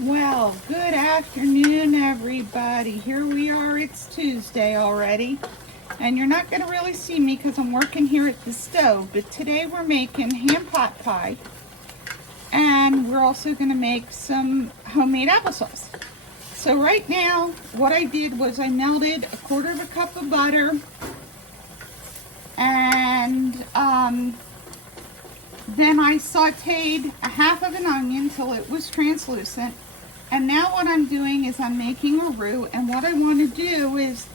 Well, good afternoon, everybody. Here we are. It's Tuesday already. And you're not going to really see me because I'm working here at the stove. But today we're making ham pot pie. And we're also going to make some homemade applesauce. So right now, what I did was I melted a quarter of a cup of butter. And then I sauteed a half of an onion till it was translucent. And now what I'm doing is I'm making a roux, and what I want to do is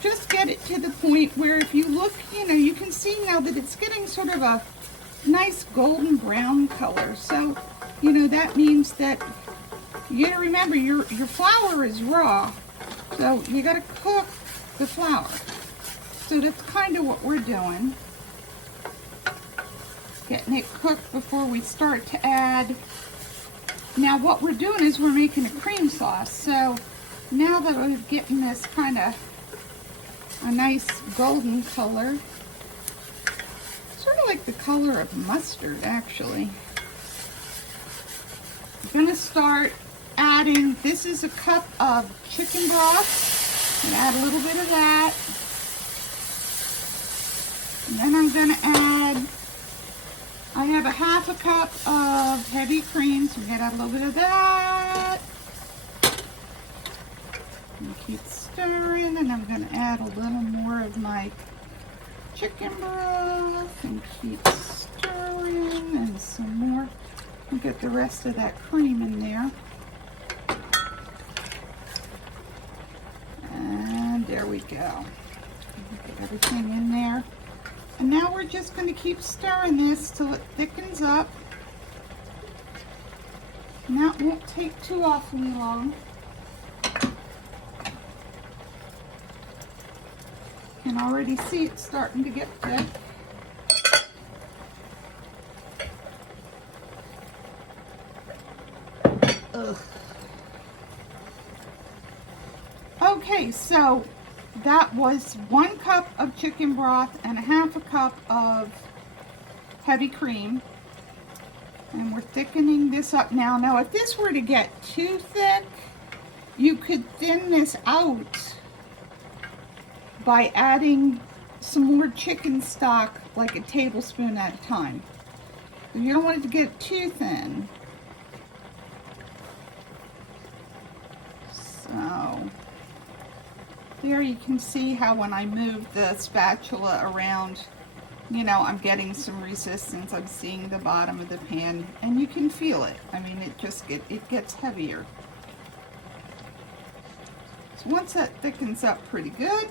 just get it to the point where if you look, you can see now that it's getting sort of a nice golden brown color. So, that means that you got to remember your flour is raw. So you got to cook the flour. So that's kind of what we're doing. Getting it cooked before we start to add. Now what we're doing is we're making a cream sauce. So now that we're getting this kind of a nice golden color, sort of like the color of mustard actually. I'm going to start adding, this is a cup of chicken broth. And add a little bit of that. And then I'm going to add, I have a half a cup of heavy cream, so I'm going to add a little bit of that. And keep stirring, and I'm going to add a little more of my chicken broth, and keep stirring, and some more. I'll get the rest of that cream in there. And there we go. Get everything in there. And now we're just going to keep stirring this till it thickens up. And that won't take too awfully long. You can already see it starting to get thick. Ugh. Okay, so that was 1 cup of chicken broth and a half a cup of heavy cream. And we're thickening this up now. Now, if this were to get too thick, you could thin this out by adding some more chicken stock, like a tablespoon at a time. You don't want it to get too thin. So there you can see how when I move the spatula around, I'm getting some resistance. I'm seeing the bottom of the pan, and you can feel it. I mean, it gets heavier. So once that thickens up pretty good,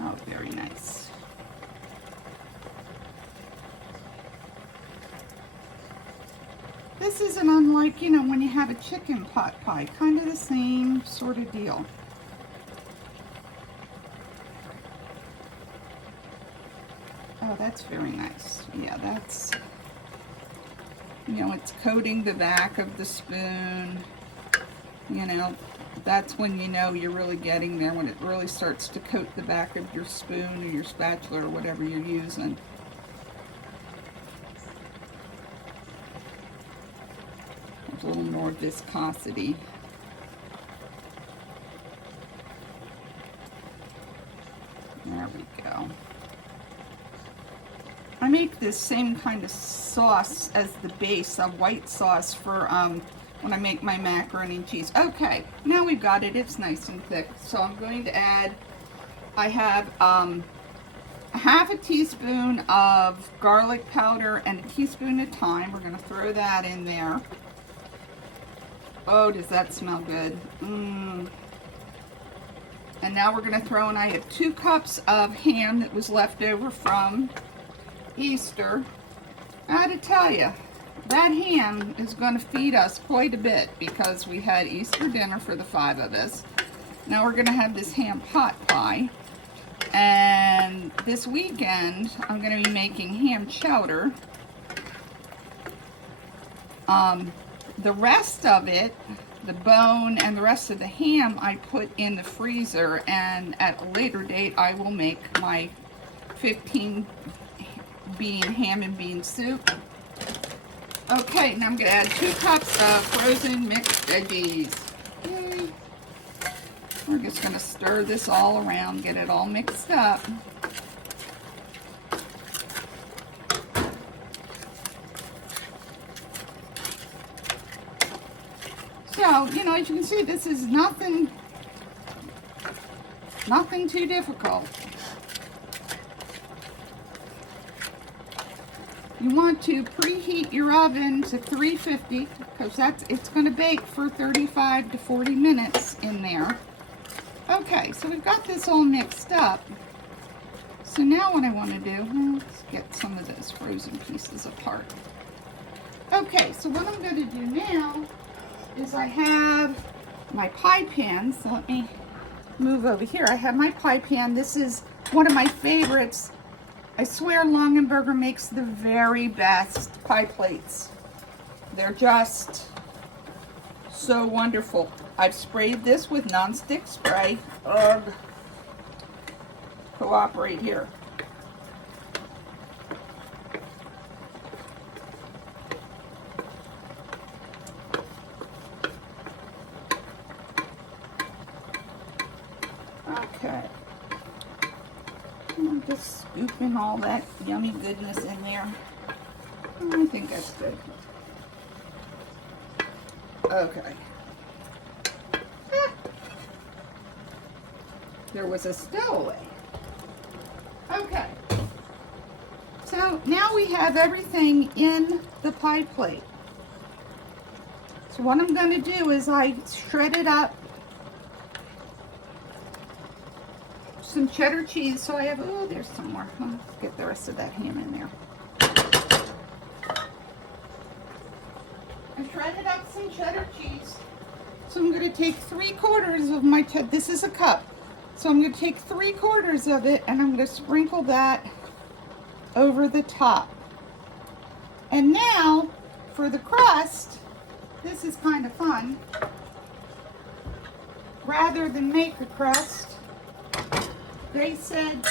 oh, very nice. This isn't unlike, when you have a chicken pot pie, kind of the same sort of deal. Oh, that's very nice. Yeah, that's, it's coating the back of the spoon. That's when you're really getting there, when it really starts to coat the back of your spoon or your spatula or whatever you're using. A little more viscosity. There we go. I make this same kind of sauce as the base, a white sauce for when I make my macaroni and cheese. Okay, now we've got it. It's nice and thick. So I'm going to add, I have a half a teaspoon of garlic powder and a teaspoon of thyme. We're going to throw that in there. Oh, does that smell good? And now we're going to throw in, I have 2 cups of ham that was left over from Easter. I gotta tell you, that ham is going to feed us quite a bit because we had Easter dinner for the 5 of us. Now we're going to have this ham pot pie. And this weekend, I'm going to be making ham chowder. The rest of it, the bone and the rest of the ham, I put in the freezer, and at a later date I will make my 15 bean ham and bean soup. Okay, now I'm going to add 2 cups of frozen mixed veggies. Yay. We're just going to stir this all around, get it all mixed up. So, you know, as you can see, this is nothing too difficult. You want to preheat your oven to 350 because it's going to bake for 35 to 40 minutes in there. Okay, so we've got this all mixed up. So now what I want to do, let's get some of those frozen pieces apart. Okay, so what I'm going to do now is I have my pie pan. So let me move over here. I have my pie pan. This is one of my favorites. I swear Longenberger makes the very best pie plates. They're just so wonderful. I've sprayed this with nonstick spray. Ugh. Cooperate here. Okay. I'm just scooping all that yummy goodness in there. I think that's good. Okay. There was a stowaway. Okay. So now we have everything in the pie plate. So what I'm going to do is I shredded up some cheddar cheese. So I have, oh, there's some more. Let's get the rest of that ham in there. I shredded up some cheddar cheese. So I'm going to take 3/4 of my cheddar. This is a cup. So I'm going to take 3/4 of it and I'm going to sprinkle that over the top. And now for the crust, this is kind of fun. Rather than make a crust, they said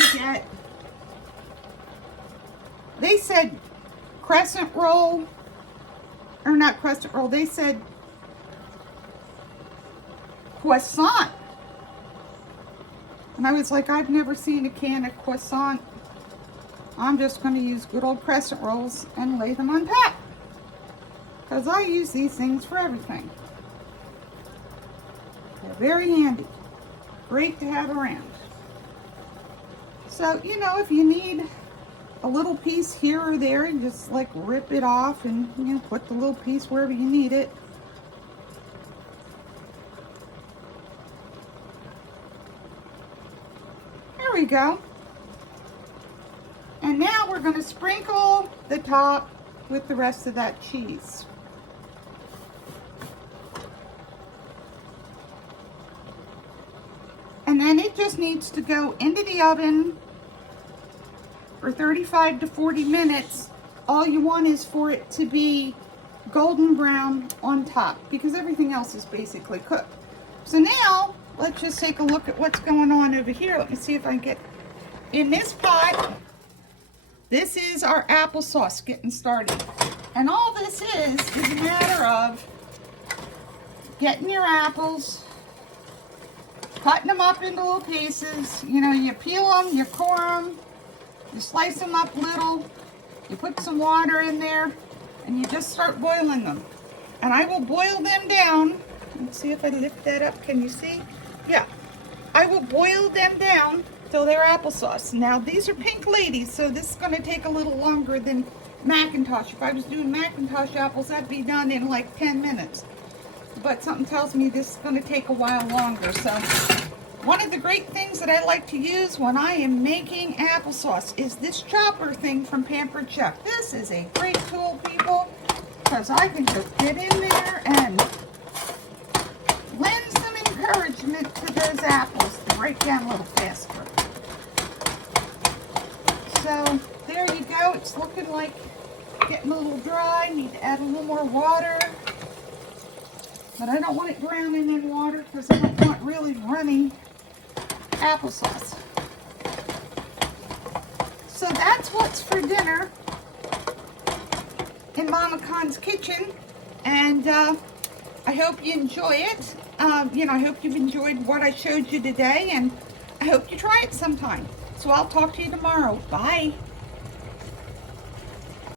crescent roll, or not crescent roll, they said croissant. And I was like, I've never seen a can of croissant. I'm just going to use good old crescent rolls and lay them on top. Because I use these things for everything. They're very handy. Great to have around. So, you know, if you need a little piece here or there, you just like rip it off and, you know, put the little piece wherever you need it. There we go. And now we're going to sprinkle the top with the rest of that cheese. And then it just needs to go into the oven for 35 to 40 minutes. All you want is for it to be golden brown on top because everything else is basically cooked. So now let's just take a look at what's going on over here. Let me see if I can get in this pot. This is our applesauce getting started. And all this is a matter of getting your apples, cutting them up into little pieces. You know, you peel them, you core them, you slice them up little, you put some water in there, and you just start boiling them. And I will boil them down. Let's see if I lift that up. Can you see? Yeah. I will boil them down till they're applesauce. Now, these are pink ladies, so this is going to take a little longer than Macintosh. If I was doing Macintosh apples, that'd be done in like 10 minutes. But something tells me this is going to take a while longer. So one of the great things that I like to use when I am making applesauce is this chopper thing from Pampered Chef. This is a great tool, people, because I can just get in there and lend some encouragement to those apples to break down a little faster. So there you go. It's looking like getting a little dry. Need to add a little more water. But I don't want it drowning in water because I don't want really runny applesauce. So that's what's for dinner. in Mama Kahn's kitchen, and I hope you enjoy it. I hope you've enjoyed what I showed you today, and I hope you try it sometime. So I'll talk to you tomorrow. Bye.